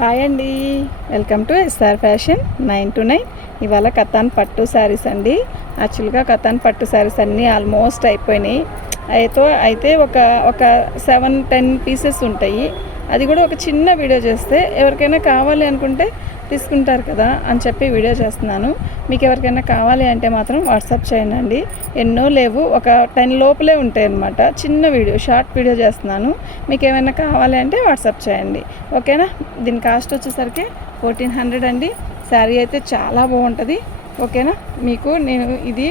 Hi అండి. Welcome to S R fashion nine two nine. ఇవాళ కథాన్ పట్టు శారీస్ అండి. యాక్చువల్గా కథాన్ పట్టు శారీస్ అన్నీ ఆల్మోస్ట్ అయిపోయినాయి. అయితే అయితే ఒక ఒక సెవెన్ టెన్ పీసెస్ ఉంటాయి. అది కూడా ఒక చిన్న వీడియో చేస్తే ఎవరికైనా కావాలి అనుకుంటే తీసుకుంటారు కదా అని చెప్పి వీడియో చేస్తున్నాను. మీకు ఎవరికైనా కావాలి అంటే మాత్రం వాట్సాప్ చేయండి. ఎన్నో లేవు ఒక టెన్ లోపలే ఉంటాయి అన్నమాట. చిన్న వీడియో షార్ట్ వీడియో చేస్తున్నాను. మీకు ఏమైనా కావాలి అంటే వాట్సాప్ చేయండి. ఓకేనా? దీని కాస్ట్ వచ్చేసరికి ఫోర్టీన్ హండ్రెడ్ అండి. శారీ అయితే చాలా బాగుంటుంది. ఓకేనా? మీకు నేను ఇది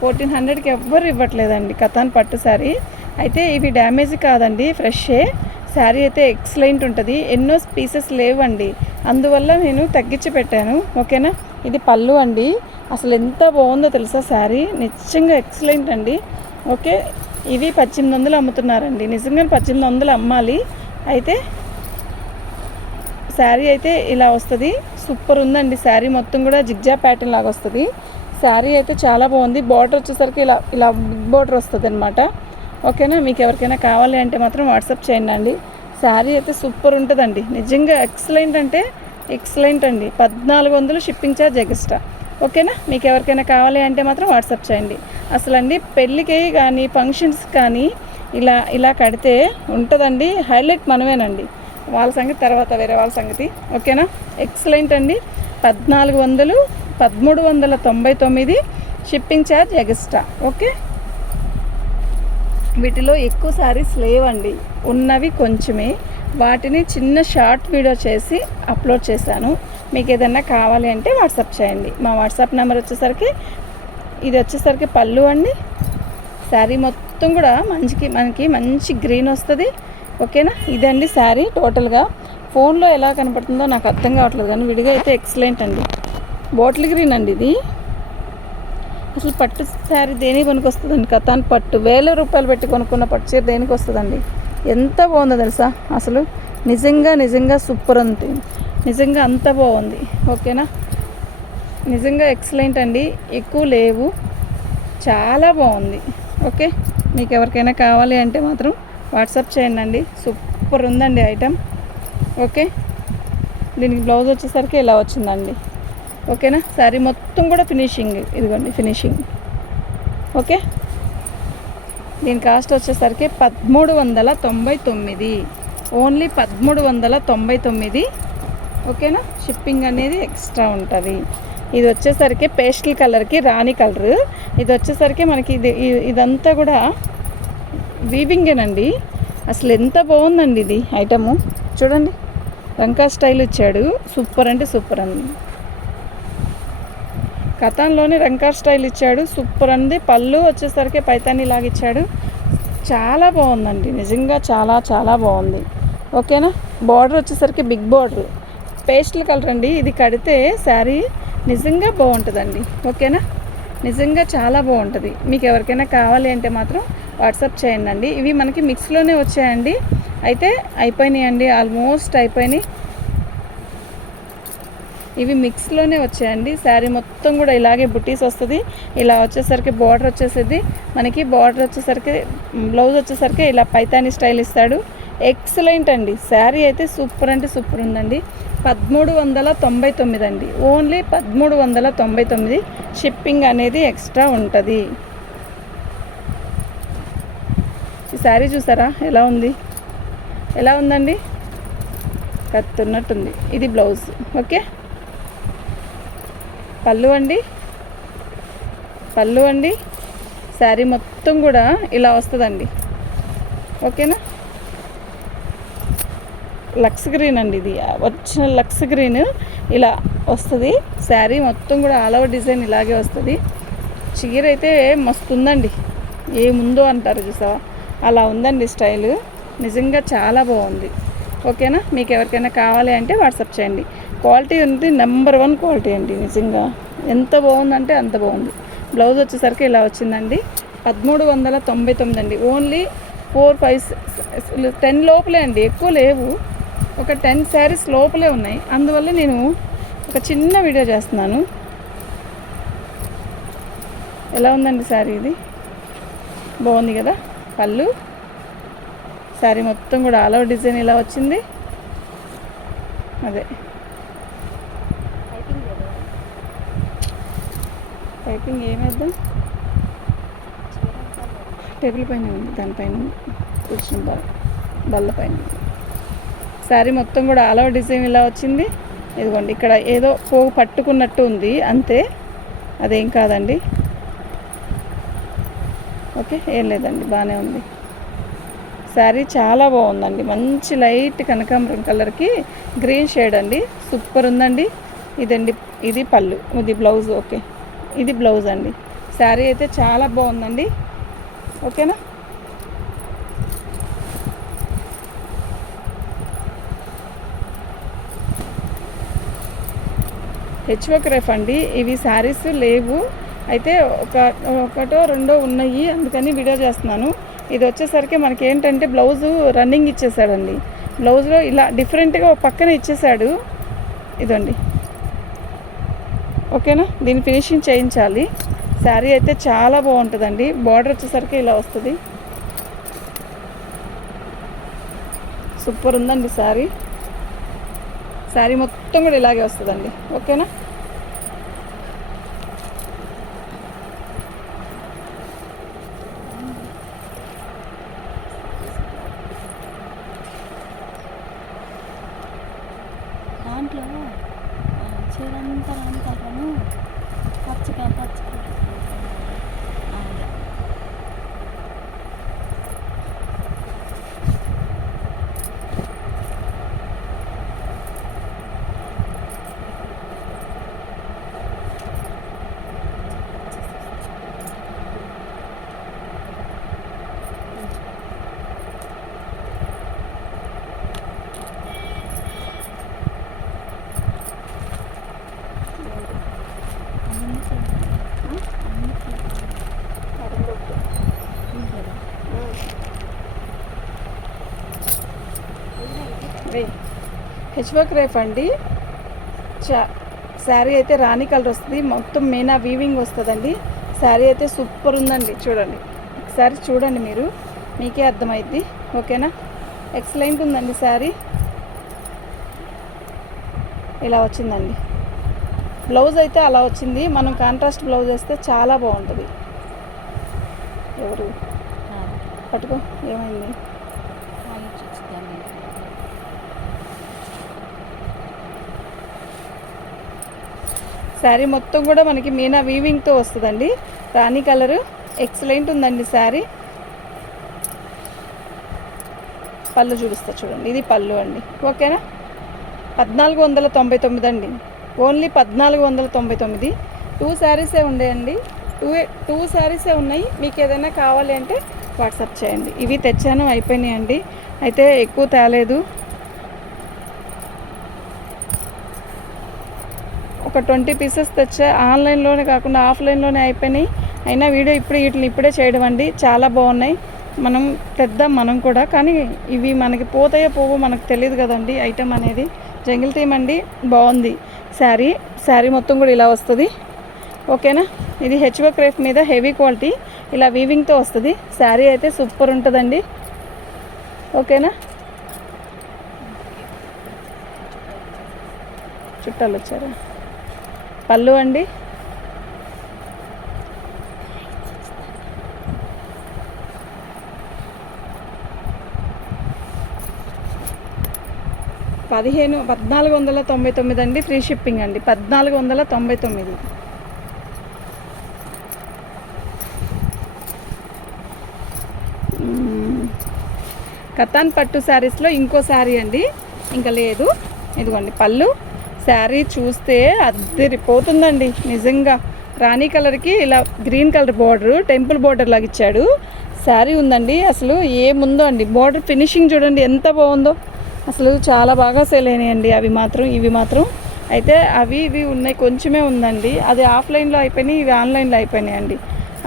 ఫోర్టీన్ హండ్రెడ్కి ఎవ్వరు ఇవ్వట్లేదండి. కథాన్ పట్టు శారీ. అయితే ఇవి డ్యామేజ్ కాదండి ఫ్రెషే. శారీ అయితే ఎక్సలెంట్ ఉంటుంది. ఎన్నో పీసెస్ లేవండి. అందువల్ల నేను తగ్గించి పెట్టాను ఓకేనా? ఇది పళ్ళు అండి. అసలు ఎంత బాగుందో తెలుసా శారీ? నిజంగా ఎక్సలెంట్ అండి. ఓకే? ఇవి పద్దెనిమిది వందలు అమ్ముతున్నారండి. నిజంగా పద్దెనిమిది వందలు అమ్మాలి. అయితే శారీ అయితే ఇలా వస్తుంది. సూపర్ ఉందండి శారీ. మొత్తం కూడా జిగ్జా ప్యాటర్న్ లాగా వస్తుంది. శారీ అయితే చాలా బాగుంది. బార్డర్ వచ్చేసరికి ఇలా ఇలా బిగ్ బార్డర్ వస్తుంది అనమాట ఓకేనా? మీకు ఎవరికైనా కావాలి అంటే మాత్రం వాట్సాప్ చేయండి అండి. శారీ అయితే సూపర్ ఉంటుందండి. నిజంగా ఎక్సలెంట్ అంటే ఎక్సలెంట్ అండి. పద్నాలుగు వందలు షిప్పింగ్ ఛార్జ్ ఎక్స్ట్రా ఓకేనా మీకు ఎవరికైనా కావాలి అంటే మాత్రం వాట్సాప్ చేయండి. అసలు అండి పెళ్ళికి కానీ ఫంక్షన్స్ కానీ ఇలా ఇలా కడితే ఉంటుందండి. హైలైట్ మనమేనండి. వాళ్ళ సంగతి తర్వాత వేరే వాళ్ళ సంగతి. ఓకేనా ఎక్సలెంట్ అండి. పద్నాలుగు వందలు పదమూడు వందల తొంభై తొమ్మిది షిప్పింగ్ ఛార్జ్ ఎక్స్ట్రా ఓకే వీటిలో ఎక్కువ సారీస్ లేవండి. ఉన్నవి కొంచెమే. వాటిని చిన్న షార్ట్ వీడియో చేసి అప్లోడ్ చేశాను. మీకు ఏదైనా కావాలి అంటే వాట్సాప్ చేయండి. మా వాట్సాప్ నెంబర్ వచ్చేసరికి ఇది వచ్చేసరికి పళ్ళు అండి. శారీ మొత్తం కూడా మంచికి మనకి మంచి గ్రీన్ వస్తుంది. ఓకేనా? ఇదండి శారీ టోటల్గా. ఫోన్లో ఎలా కనపడుతుందో నాకు అర్థం కావట్లేదు కానీ విడిగా అయితే ఎక్సలెంట్ అండి. బాటిల్ గ్రీన్ అండి ఇది. అసలు పట్టు శారీ దేనికి పనికి వస్తుందండి కథాన్ పట్టు. వేల రూపాయలు పెట్టి కొనుక్కున్న పట్టు చీర దేనికి వస్తుందండి? ఎంత బాగుందో తెలుసా? అసలు నిజంగా నిజంగా సూపర్ ఉంది. నిజంగా అంత బాగుంది. ఓకేనా? నిజంగా ఎక్సలెంట్ అండి. ఎక్కువ లేవు. చాలా బాగుంది. ఓకే? మీకు ఎవరికైనా కావాలి అంటే మాత్రం వాట్సాప్ చేయండి అండి. సూపర్ ఉందండి ఐటమ్ ఓకే? దీనికి బ్లౌజ్ వచ్చేసరికి ఇలా వచ్చిందండి. ఓకేనా? శారీ మొత్తం కూడా ఫినిషింగ్. ఇదిగోండి ఫినిషింగ్. ఓకే? దీని కాస్ట్ వచ్చేసరికి పదమూడు వందల తొంభై తొమ్మిది. ఓన్లీ పదమూడు వందల తొంభై తొమ్మిది. ఓకేనా? షిప్పింగ్ అనేది ఎక్స్ట్రా ఉంటుంది. ఇది వచ్చేసరికి పేస్టల్ కలర్కి రాణి కలర్. ఇది వచ్చేసరికి మనకి ఇది ఇదంతా కూడా వీవింగేనండి. అసలు ఎంత బాగుందండి ఇది ఐటము. చూడండి. రంకా స్టైల్ ఇచ్చాడు. సూపర్ అంటే సూపర్ అండి. కథంలోనే రంకార్ స్టైల్ ఇచ్చాడు. సూపర్ అంది. పళ్ళు వచ్చేసరికి పైతాని లాగా ఇచ్చాడు. చాలా బాగుందండి. నిజంగా చాలా చాలా బాగుంది. ఓకేనా? బార్డర్ వచ్చేసరికి బిగ్ బార్డర్. పేస్టల్ కలర్ అండి. ఇది కడితే శారీ నిజంగా బాగుంటుందండి. ఓకేనా? నిజంగా చాలా బాగుంటుంది. మీకు ఎవరికైనా కావాలి అంటే మాత్రం వాట్సాప్ చేయండి. అండి ఇవి మనకి మిక్స్లోనే వచ్చాయండి. అయితే అయిపోయినాయి అండి ఆల్మోస్ట్ అయిపోయినాయి. ఇవి మిక్స్లోనే వచ్చాయండి. శారీ మొత్తం కూడా ఇలాగే బుటీస్ వస్తుంది. ఇలా వచ్చేసరికి బార్డర్ వచ్చేసేది. మనకి బార్డర్ వచ్చేసరికి బ్లౌజ్ వచ్చేసరికి ఇలా పైతాని స్టైల్ ఇస్తాడు. ఎక్సలెంట్ అండి. శారీ అయితే సూపర్ అంటే సూపర్ ఉందండి. పదమూడు వందల తొంభై తొమ్మిది అండి. ఓన్లీ పదమూడు వందల తొంభై తొమ్మిది. షిప్పింగ్ అనేది ఎక్స్ట్రా ఉంటుంది. ఈ శారీ చూసారా? ఎలా ఉంది? ఎలా ఉందండి? కత్తున్నట్టుంది. ఇది బ్లౌజ్. ఓకే? పళ్ళు అండి. పళ్ళు అండి. శారీ మొత్తం కూడా ఇలా వస్తుందండి. ఓకేనా? లక్స్ గ్రీన్ అండి ఇది. వచ్చిన లక్స్ గ్రీన్ ఇలా వస్తుంది. శారీ మొత్తం కూడా ఆల్ ఓవర్ డిజైన్ ఇలాగే వస్తుంది. చీర అయితే మస్తు ఉందండి ఏముందో అంటారు చూసావా? అలా ఉందండి స్టైల్. నిజంగా చాలా బాగుంది. ఓకేనా? మీకు ఎవరికైనా కావాలి అంటే వాట్సాప్ చేయండి. క్వాలిటీ ఉంది నెంబర్ వన్ క్వాలిటీ అండి నిజంగా. ఎంత బాగుందంటే అంత బాగుంది. బ్లౌజ్ వచ్చేసరికి ఇలా వచ్చిందండి. పదమూడు వందల తొంభై తొమ్మిది అండి. ఓన్లీ ఫోర్ ఫైవ్ టెన్ లోపలే అండి. ఎక్కువ లేవు. ఒక టెన్ శారీస్ లోపలే ఉన్నాయి. అందువల్ల నేను ఒక చిన్న వీడియో చేస్తున్నాను. ఎలా ఉందండి శారీ ఇది? బాగుంది కదా? పళ్ళు? శారీ మొత్తం కూడా ఆల్ ఓవర్ డిజైన్ ఇలా వచ్చింది. అదే పైపింగ్ లేదు పైపింగ్ ఏమేద్దాం టేబుల్ పైన ఉంది దానిపైన కూర్చుని బల్ల బల్ల పైన శారీ మొత్తం కూడా ఆల్ ఓవర్ డిజైన్ ఇలా వచ్చింది. ఇదిగోండి ఇక్కడ ఏదో పోగు పట్టుకున్నట్టు ఉంది అంతే. అదేం కాదండి. ఓకే ఏం లేదండి బాగానే ఉంది. శారీ చాలా బాగుందండి మంచి లైట్ కనకాంబరం కలర్కి. గ్రీన్ షేడ్ అండి సూపర్ ఉందండి. ఇదండి ఇది పళ్ళు ఇది బ్లౌజ్ ఓకే. ఇది బ్లౌజ్ అండి. శారీ అయితే చాలా బాగుందండి. ఓకేనా? హెచ్వక్ రెఫ్ అండి. ఇవి శారీస్ లేవు. అయితే ఒక ఒకటో రెండో ఉన్నాయి. అందుకని వీడియో చేస్తున్నాను. ఇది వచ్చేసరికి మనకి ఏంటంటే బ్లౌజు రన్నింగ్ ఇచ్చేసాడండి. బ్లౌజ్లో ఇలా డిఫరెంట్గా ఒక పక్కన ఇచ్చేసాడు. ఇదండి. ఓకేనా? దీన్ని ఫినిషింగ్ చేయించాలి. శారీ అయితే చాలా బాగుంటుందండి. బార్డర్ వచ్చేసరికి ఇలా వస్తుంది. సూపర్ ఉందండి శారీ. శారీ మొత్తం కూడా ఇలాగే వస్తుందండి. ఓకేనా? దాంట్లో ఆ, చీర అంతా రాని ఆ, అదే. అన్ని చీరలు. ఆ, అన్ని చీరలు. ఈ చీర. హెచ్వర్క్ రేఫ్ అండి చా శారీ అయితే రాణి కలర్ వస్తుంది. మొత్తం మీనా వీవింగ్ వస్తుందండి. శారీ అయితే సూపర్ ఉందండి. చూడండి. ఒకసారి చూడండి మీరు. మీకే అర్థమైద్ది. ఓకేనా? ఎక్సలెంట్ ఉందండి శారీ ఇలా వచ్చిందండి. బ్లౌజ్ అయితే అలా వచ్చింది. మనం కాంట్రాస్ట్ బ్లౌజ్ వేస్తే చాలా బాగుంటుంది. ఎవరు? పట్టుకో. ఏమైంది? శారీ మొత్తం కూడా మనకి మీనా వీవింగ్తో వస్తుందండి. రాణి కలరు ఎక్సలెంట్ ఉందండి శారీ. పళ్ళు చూపిస్తా చూడండి. ఇది పళ్ళు అండి. ఓకేనా? పద్నాలుగు వందల తొంభై తొమ్మిది అండి. ఓన్లీ పద్నాలుగు వందల తొంభై తొమ్మిది. టూ శారీసే ఉండేయండి టూ టూ శారీసే ఉన్నాయి. మీకు ఏదైనా కావాలి అంటే వాట్సాప్ చేయండి. ఇవి తెచ్చాను అయిపోయినాయండి. అయితే ఎక్కువ తేలేదు. ఒక ట్వంటీ పీసెస్ తెచ్చా ఆన్లైన్లోనే కాకుండా ఆఫ్లైన్లోనే అయిపోయినాయి. అయినా వీడియో ఇప్పుడు వీటిని ఇప్పుడే చేయడం అండి. చాలా బాగున్నాయి. మనం తెద్దాం మనం కూడా. కానీ ఇవి మనకి పోతాయో పోవో మనకు తెలియదు కదండి ఐటెం అనేది. జంగిల్ థీమ్ అండి. బాగుంది. శారీ. శారీ మొత్తం కూడా ఇలా వస్తుంది. ఓకేనా? ఇది హెచ్ఓ క్రేఫ్ మీద హెవీ క్వాలిటీ. ఇలా వీవింగ్తో వస్తుంది. శారీ అయితే సూపర్ ఉంటుందండి. ఓకేనా? చుట్టాలు వచ్చారా? పళ్ళు అండి. పదిహేను పద్నాలుగు వందల తొంభై తొమ్మిది అండి ఫ్రీ షిప్పింగ్ అండి. పద్నాలుగు వందల తొంభై తొమ్మిది. కతాన్ పట్టు శారీస్లో ఇంకో శారీ అండి. ఇంకా లేదు. ఇదిగోండి పళ్ళు. శారీ చూస్తే అద్దరిపోతుందండి నిజంగా. రాణి కలర్కి ఇలా green colour border temple border లాగా ఇచ్చాడు. శారీ ఉందండి అసలు ఏముందో అండి బార్డర్ ఫినిషింగ్ చూడండి ఎంత బాగుందో. అసలు చాలా బాగా సేల్ అయినాయండి అవి మాత్రం ఇవి మాత్రం. అయితే అవి ఇవి ఉన్నాయి కొంచెమే ఉందండి. అది ఆఫ్లైన్లో అయిపోయినాయి ఇవి ఆన్లైన్లో అయిపోయినాయి అండి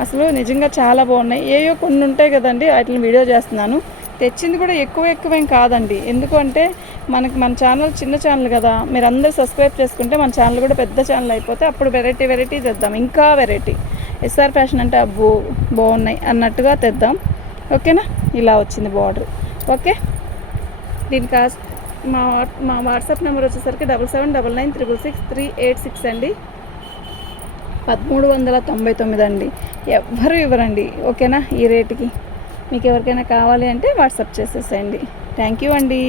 అసలు నిజంగా చాలా బాగున్నాయి. ఏయో కొన్ని ఉంటాయి కదండి వాటిని వీడియో చేస్తున్నాను. తెచ్చింది కూడా ఎక్కువ ఎక్కువేం కాదండి. ఎందుకంటే మనకి మన ఛానల్ చిన్న ఛానల్ కదా. మీరు అందరూ సబ్స్క్రైబ్ చేసుకుంటే మన ఛానల్ కూడా పెద్ద ఛానల్ అయిపోతే అప్పుడు వెరైటీ వెరైటీ తెద్దాం. ఇంకా వెరైటీ. ఎస్ఆర్ ఫ్యాషన్ అంటే అబ్బో బాగున్నాయి అన్నట్టుగా తెద్దాం. ఓకేనా? ఇలా వచ్చింది బార్డర్. ఓకే? దీని కాస్ట్ మా మా వాట్సాప్ నెంబర్ వచ్చేసరికి double seven double nine triple six three eight six అండి. పదమూడు వందల తొంభై తొమ్మిది అండి. ఎవ్వరు ఇవ్వరండి. ఓకేనా? ఈ రేటుకి. మీకు ఎవరికైనా కావాలి అంటే వాట్సాప్ చేసేసేయండి. థ్యాంక్ యూ అండి.